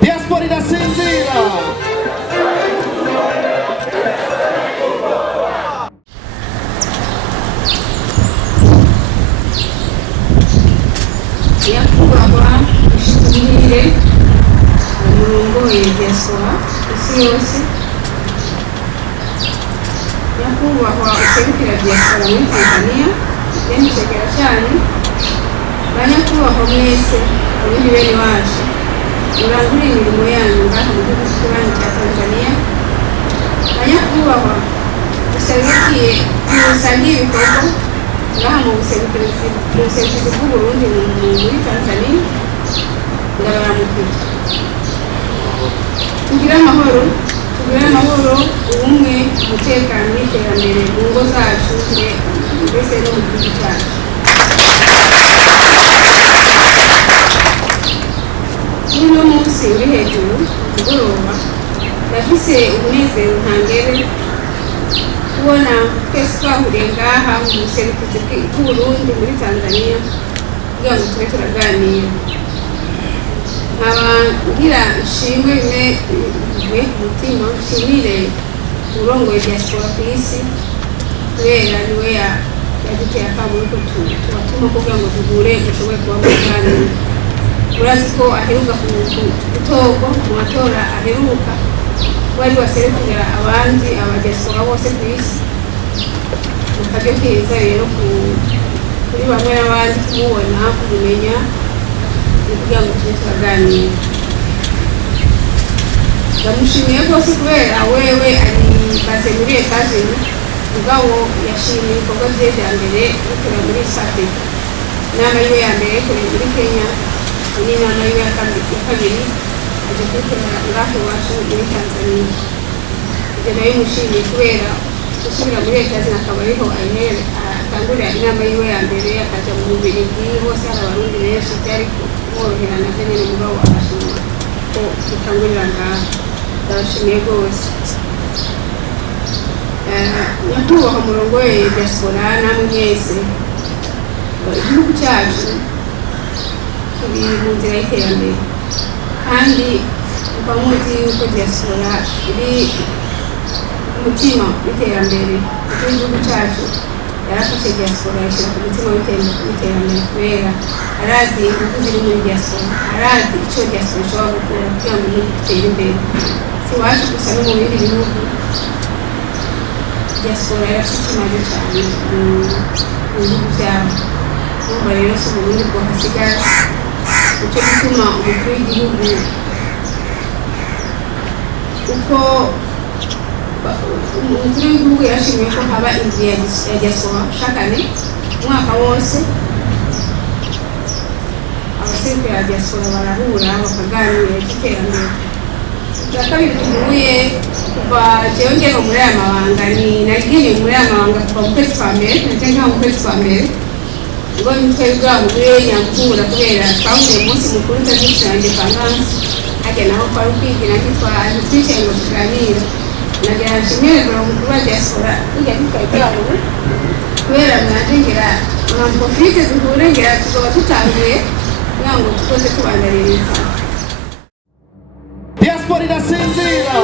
Diaspora inasinzira. Nyakubahwa mushimire umurongoye diaspora isi yose, nyakubahwa userukira diaspora muri Tanzania yanitegera cyane, banyakubahwa mwese abindi bene wacu murangura imirimo yanyu ngaha mu gihugu cy'ububanyi cya Tanzania, banyakubahwa userukiye musangiye ibikorwa ngaha mu buserukizi bw'Uburundi muri Tanzania, ndabaramukije. Tugire amahoro, ubumwe, umutekano n'iterambere mu ngo zacu mbese no mu gihugu cyacu. Uno munsi uri hejuru kugoroba ndafise umunezero ntangere kubona twese twahuriye ngaha mu buserukizi bw'Uburundi muri Tanzania kugira ngo tube turaganira. Nkaba ngira nshimwe bivuye ku mutima, nshimire urongoye diaspora ku isi kubera niwe yaduteye akamo yuko tubatuma kugira ngo duhure dushobore kuba mu biganiro. Murazi ko aheruka gutorwa mu matora aheruka kuba ari waserukira abandi abadiaspora bose ku isi. Mukaryo keza rero kuri bamwe n'abandi kumubona, kumumenya kugira ngo tube turaganira. Ndamushimiye rwose kubera wewe ari baze muri Etats-Unis, mugabo yashimiye ibikorwa bye bya mbere bikora muri East Africa. Inama yiwe ya mbere yakoreye muri Kenya, n'inama yiwe ya kabiri aje kubikora ngaho iwacu muri Tanzania. Ibyo nayo mushimiye kubera gusubira muri Etats-Unis akaba ariho atangurira inama yiwe ya mbere, akaja mu Bubiligi, hose hari abarundi benshi, byari kumworohera navyo nyene, mugabo agashima ko dutangurira ngaho. Ndabashimiye rwose. Nyakubahwa murongoye diaspora namwe mwese, igihugu cyacu kiri mu nzira y'iterambere kandi mukaba muzi yuko diaspora iri umutima w'iterambere. Igihugu cyacu yarafashe diaspora yashyira ku mutima w'iterambere kubera arazi ingufu ziri muri diaspora, arazi icyo diaspora ishobora gukora kugira ngo igihugu gitere imbere. Si iwacu gusa no mu bindi bihugu diaspora yarafite ikimaze cyane mu bihugu byabo. Urumva rero si Uburundi bwo hasigara, nicyo gituma umukuru w'igihugu uko umukuru w'igihugu yashimiye ko haba inzu ya diaspora shakane umwaka wose. Abaserukira diaspora barahura bakaganira iby'iterambere. Bwa kabiri tuvuye kuva jewe ngera muri aya mabanga, nagiye muri aya mabanga kuva mu kwezi kwa mbere, naje nkaho mu kwezi kwa mbere ngo nitwe bwahuriye Nyankura kubera twahuriye umunsi mukuru utagisha independence, hajya naho twari kwigira ntitwicaye ngo tuganire. Nagira nshimire umukuru wa diaspora ijya bitwaye bwahuri kubera mwaje ngira profite duhure ngira tuzoba dutanguye kugira ngo tukoze tubandaririza. Diaspora inasinzira.